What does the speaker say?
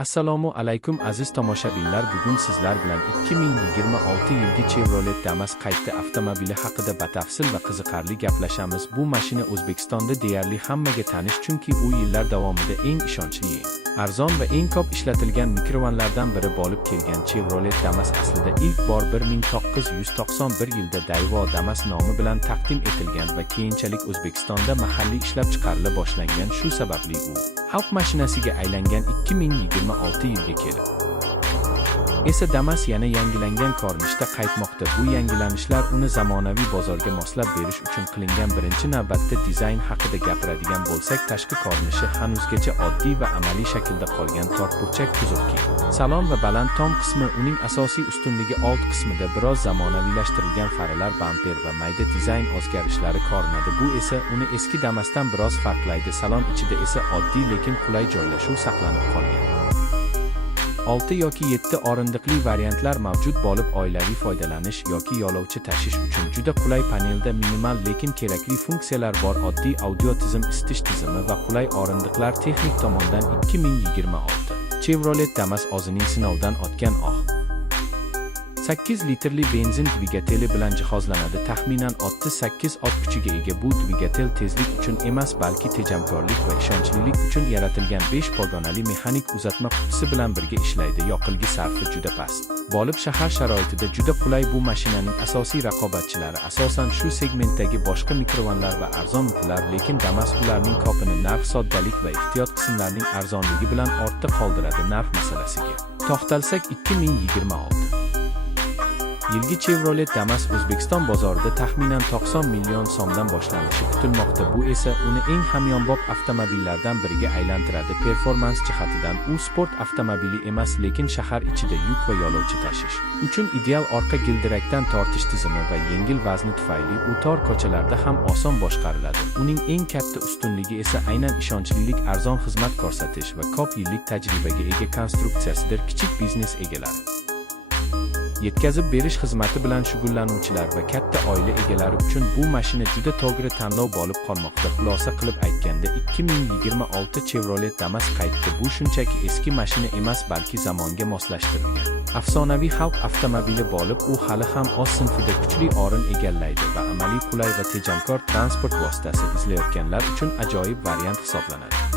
Assalomu alaykum aziz tomoshabinlar, bugun sizlar bilan 2026 yilgi Chevrolet Damas qayta avtomobili haqida batafsil va qiziqarli gaplashamiz. Bu mashina O'zbekistonda deyarli hammaga tanish, chunki u yillar davomida eng ishonchli, arzon va eng ko'p ishlatilgan mikrovanlardan biri bo'lib kelgan. Chevrolet Damas aslida ilk bor 1991 yilda Daewoo Damas nomi bilan taqdim etilgan va keyinchalik O'zbekistonda mahalliy ishlab chiqarila boshlangan. Shu sababli u xalq mashinasiga aylangan. 2026 yilga kelib esa Damas yana yangilangan ko'rinishda qaytmoqda. Bu yangilanishlar uni zamonaviy bozorga moslab berish uchun qilingan. Birinchi navbatda dizayn haqida gapiradigan bo'lsak, tashqi ko'rinishi hanuzgacha oddiy va amaliy shaklda qolgan to'rtburchak kuzov keng, salon va baland tom qismi uning asosiy ustunligi. Old qismida biroz zamonaviylashtirilgan faralar, bamper va mayda dizayn o'zgarishlari ko'rinadi. Bu esa uni eski Damasdan biroz farqlaydi. Salon ichida esa oddiy lekin qulay joylashuv saqlanib qolgan. 6 yoki 7 o'rindiqli variantlar mavjud bo'lib, oilaviy foydalanish yoki yo'lovchi tashish uchun juda qulay. Panelda minimal lekin kerakli funksiyalar bor: oddiy audio tizim, isitish tizimi va qulay o'rindiqlar. Texnik tomondan 2026 Chevrolet Damas o'zining sinovdan o'tgan 8 litrli benzin dvigateli bilan jihozlanadi. Taxminan 38 ot kuchiga ega bu dvigatel tezlik uchun emas, balki tejamkorlik va ishonchlilik uchun yaratilgan. 5 pog'onali mexanik uzatma qutisi bilan birga ishlaydi. Yoqilg'i sarfi juda past bo'lib, shahar sharoitida juda qulay. Bu mashinaning asosiy raqobatchilari asosan shu segmentdagi boshqa mikrovanlar va arzon ular, lekin Damas ularning ko'pini narx, soddalik va ehtiyot qismlarining arzonligi bilan ortda qoldiradi. Narx masalasiga to'xtalsak, 2026 yilgi Chevrolet Damas O'zbekiston bozorida taxminan 90 million so'mdan boshlanishi kutilmoqda. Bu esa uni eng hamyonbop avtomobillardan biriga aylantiradi. Performans jihatidan u sport avtomobili emas, lekin shahar ichida yuk va yo'lovchi tashish uchun ideal. Orqa gildirakdan tortish tizimi va yengil vazni tufayli u tor ko'chalarda ham oson boshqariladi. Uning eng katta ustunligi esa aynan ishonchlilik, arzon xizmat ko'rsatish va ko'p yillik tajribaga ega konstruksiyasidir. Kichik biznes egalari, yetkazib berish xizmati bilan shug'ullanuvchilar va katta oila egalari uchun bu mashina juda to'g'ri tanlov bo'lib qolmoqda. Xulosa qilib aytganda, 2026 Chevrolet Damas qaytdi. Bu shunchaki eski mashina emas, balki zamonga moslashtirilgan afsonaviy xalq avtomobili bo'lib, u hali ham o'z sinfida kuchli o'rin egallaydi va amaliy, qulay va tejamkor transport vositasi izlayotganlar uchun ajoyib variant hisoblanadi.